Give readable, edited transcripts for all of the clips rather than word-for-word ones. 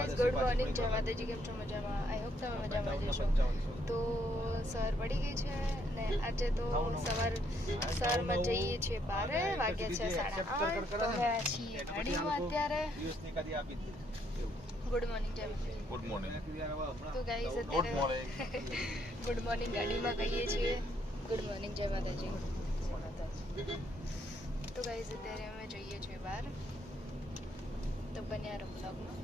Guys good morning, જય માતાજી. કેમ છો? મજામાં? આઈ હોપ તમે મજામાં જશો. તો સવાર પડી ગઈ છે ને આજે તો સવારમાં જઈએ છીએ 12 વાગ્યા છે 8:30. તો હવે છીએ ગાડીમાં અત્યારે. ગુડ મોર્નિંગ, જય માતાજી. Good morning. તો ગાઈઝ અત્યારે ગુડ મોર્નિંગ ગાડીમાં કહીએ છીએ. ગુડ મોર્નિંગ, જય માતાજી. તો ગાઈઝ અત્યારે અમે જઈએ છીએ બહાર. તો બન્યા રહો બ્લોગમાં.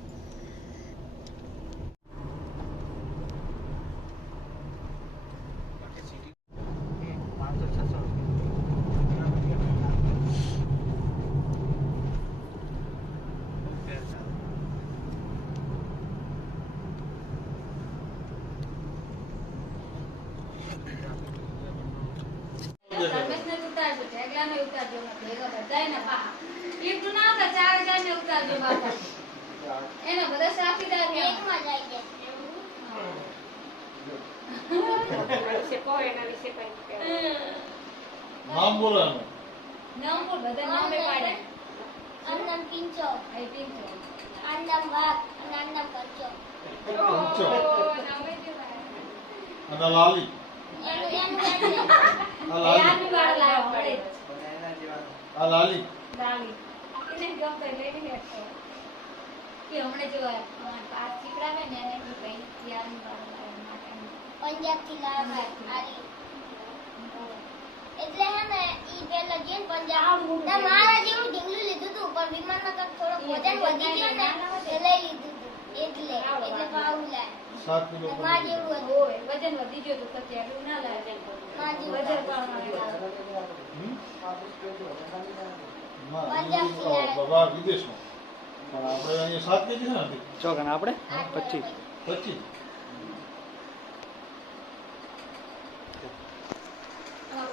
નામ બોલો. નામ બોલ, બધા નામે પાડે. અન્નમ કિંચો, આઈ કિંચો. અન્નમ ભાત, અન્નમ કંચો. અને લાલી. આ લાલી. યાદ વાળ લાવ પડે. આ લાલી. લાલી. એને ગમતો લઈ લેતો. કે હમણે જો પાસ ચીકડાવે ને એને કઈ યાદ વાળ લાવ માટે. પંજાબ થી લાવ્યા આલી. એટલે હે ને ઈ પેલા જેન પંજાબ ના મારા જેવું ઢીંગલું લીધું તું પણ વિમાનમાં તો થોડો વજન વધી ગયો ને એટલે લઈ લીધું તું એટલે પાઉ લાય 7 કિલો. માં જેવું હોય વજન વધી ગયો તો પછી આટલું ના લાય માં જેવું વજન બાબા વિદેશમાં પણ આપણે અહીંયા 7 કેજી નથી. ચોકન આપણે 25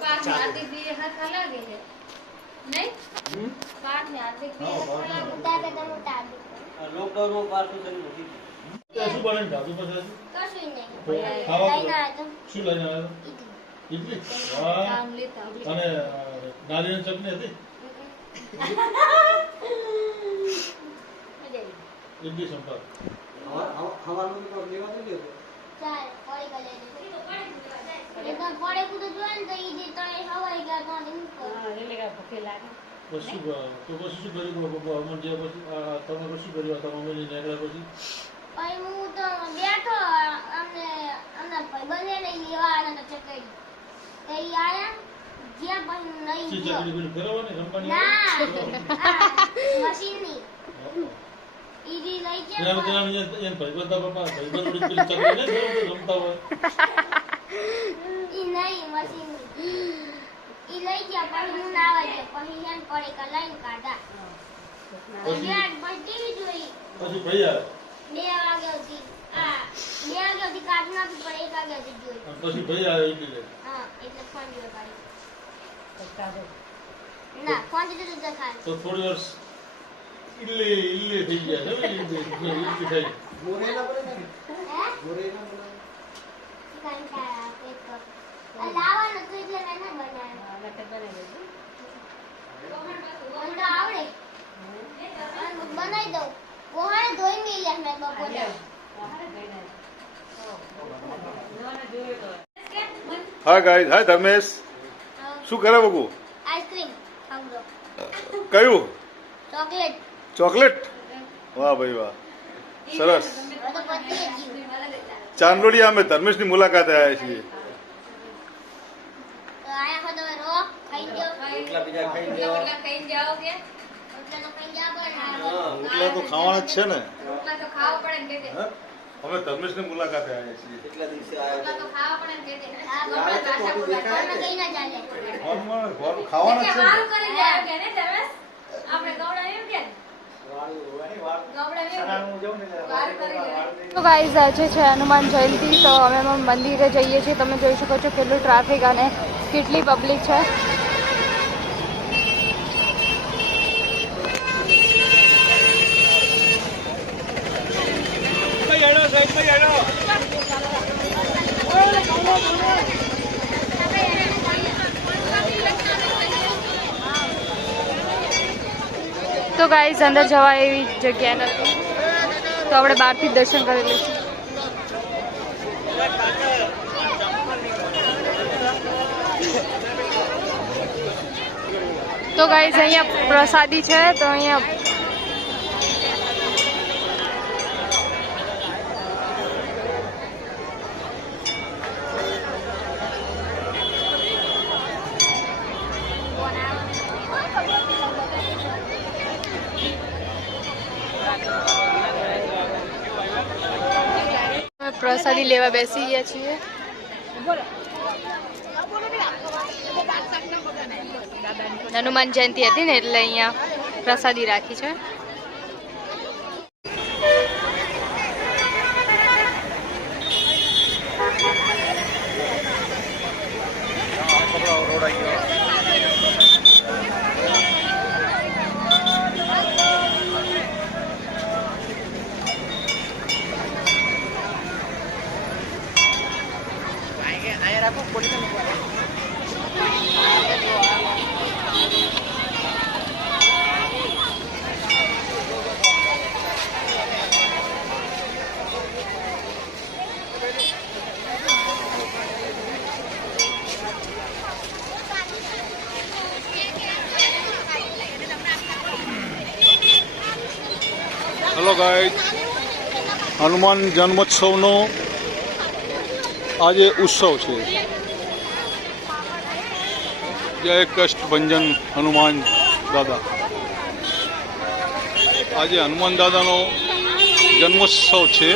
પાસ ને આર્થિક દી હાથ લાગે છે નહીં પાસ ને આર્થિક દી હાથ લાગે દાદા તમે તાડું લોકડાઉન પાછું શરૂ થઈ ત્યાં શું બને ધાતુ પછી કશું નહીં ખાવા લઈને આવ્યો તો શું લઈને આવ્યો? ઇડલી. વાહ. કામ લેતા અને નારિયેળ ચટણી હતી. ઇડલી સંભાર. હવાનું તો લેવા દે લે ચાલ પડી ગલે એકદમ પડે કુદ જોઈ ને તો ઈ જે તઈ હવાઈ ગયા તો નીકળ હા એટલે કે ભૂખે લાગે પછી શું કર્યું અમન જે પછી તમે શું કર્યું તમે મમ્મીની નીકળ્યા પછી? પછી હું તો બેઠો અને ભાઈબંધે ને લેવા આવ્યા તો ચકડી તો ઈ આયા જ્યાં પછી ચી નહીં ગયો ચકડી પેલી ફેરવવાની રમવાની? ના મશીનની ઈ રી લઈ ત્યાં ગયા એમ ભાઈબંધ પપ્પા ભાઈબંધ પેલી ચકડી ને રમતા હોય. ઈ નહીં મશીનની ઈ લઈ ગયા પછી હું ના આવે પછી હેન પડે કે લઈને કાઢા પછી પછી ટીવી જોઈ પછી ભાઈ આવે 2 વાગ્યા સુધી 2 વાગ્યા સુધી કાઢ નાખી પણ 1 વાગ્યા સુધી જોઈ અને પછી ભાઈ આવે ઇડલી લઈને. હા એટલે ફોન જોઈ કાઢી ના ફોન જોઈ તો ખાય તો થોડી વાર ઇડલી થઈ ગયા છે ને, ઇડલી થઈ. ગોરેલા બને ને હે ગોરેલા બને કંટાળા પેટ પર લાવવાનું તો એટલે મેં ના બનાવ્યું મને તો આવડે બનાવી દઉં કોહાને ધોઈ મેલ્યા મેં બપોરે હા ગાઈસ, હાય ધર્મેશ. શું કરે બગુ? આઈસ્ક્રીમ ખાવડો કયું? Chocolate chocolate? વાહ ભાઈ વાહ, સરસ. હવે તો પતી ગયું ચાંદોડિયા અમે ધર્મેશની મુલાકાતે આવ્યા છીએ. તો આયા હો તમે રો ખાઈ ગયો એટલા બીજા ખાઈ લેવા ખાઈ જાઓ કે એટલે તો ખાઈ જાવ પણ રોટલા તો ખાવાના જ છે ને. રોટલા તો ખાવા પડે ને કે હે? અમે ધર્મેશની મુલાકાતે આવ્યા છીએ. એટલા દિવસે રોટલા આવ્યા તો ખાવા પડે ને કે હા બપોર પાછા કોણ કઈ ના ચાલે ખાવાના જ છે ને. હારું કરી જાય કે ને ધર્મેશ આપણે ગવડાવ્યું કે તો ગાઈઝ આજે છે હનુમાન જયંતિ, તો અમે મંદિરે જઈએ છીએ. તમે જોઈ શકો છો કેટલું ટ્રાફિક અને કેટલી પબ્લિક છે. તો ગાઈઝ અંદર જવા એવી જગ્યા નથી, તો તો આપણે બહારથી જ દર્શન કરી લઈશું. તો ગાઈઝ અહીંયા પ્રસાદી છે તો અહીંયા પ્રસાદી લેવા બેસી ગયા છીએ. હનુમાન જયંતિ હતી ને એટલે અહીંયા પ્રસાદી રાખી છે. હેલો ગાઈઝ, હનુમાન જન્મોત્સવનો આજે ઉત્સવ છે. જય કષ્ટભંજન હનુમાન દાદા. આજે હનુમાન દાદાનો જન્મોત્સવ છે.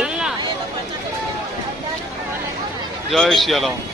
જય સિયારામ.